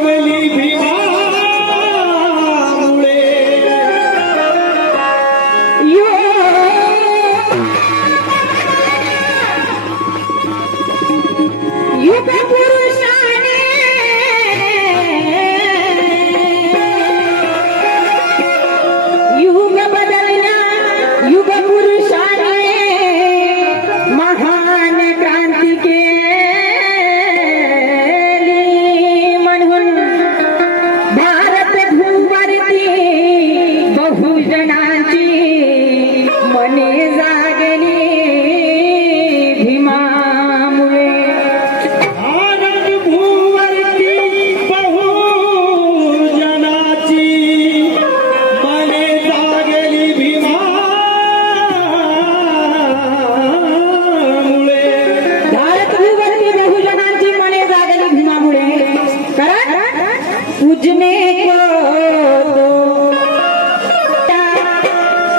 Amen.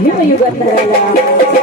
Yun ang Uganda.